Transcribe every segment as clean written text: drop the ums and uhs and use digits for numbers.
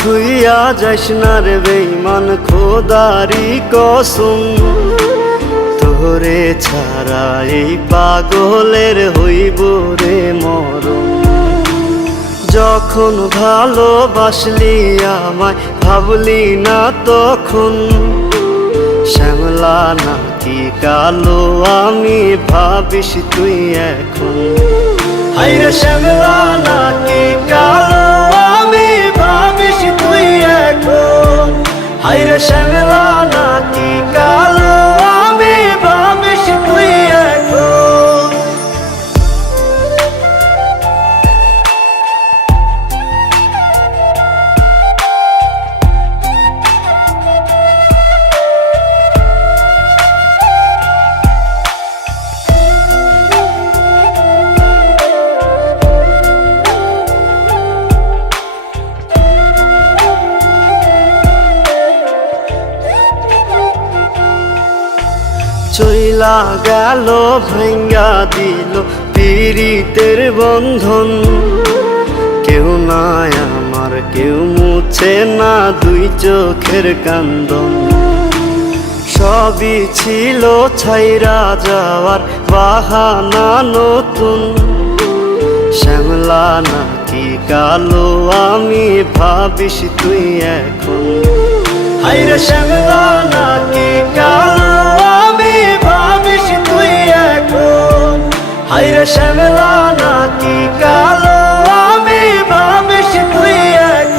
থুইয়া যাইস না রে বেঈমান খোদারি কসম, তোরে ছাড়া এই পাগলের হইব রে মরণ। যখন ভালোবাসলি আমায় ভাবলি না তখন, শ্যামলা নাকি কালো আমি ভাবিস তুই এখন। হায়রে শ্যামলা নাকি কালো আমি ভাবিস তুই এখন। হায়রে শ্যামলা নাকি কালো আমি ভাবিস তুই এখন। চইলা গেল ভাঙ্গা দিল পীড়িতের বন্ধন, কেউ নাই আমার কেউ মুছে না দুই চোখের কান্দন। সবই ছিল ছাইরা যাওয়ার বাহানা নতুন, শ্যামলা নাকি কালো আমি ভাবিস তুই এখন। হায়রে শ্যামলা নাকি কালো আমি ভাবিস তুই এখন। হায়রে শ্যামলা নাকি কালো আমি ভাবিস তুই এখন।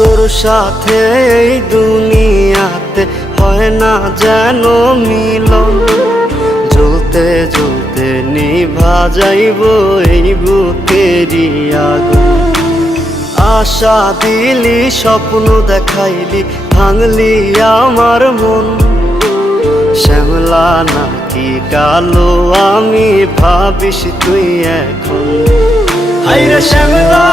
তোর সাথে এই দুনিয়াতে হয় না যেন মিলন, জ্বলতে জ্বলতে নিভা যাইব এই বুকেরই আগুন। আশা দিলি স্বপ্ন দেখাইলি ভাঙলি আমার মন, শ্যামলা নাকি কালো আমি ভাবিস তুই এখন। হায়রে শ্যামলা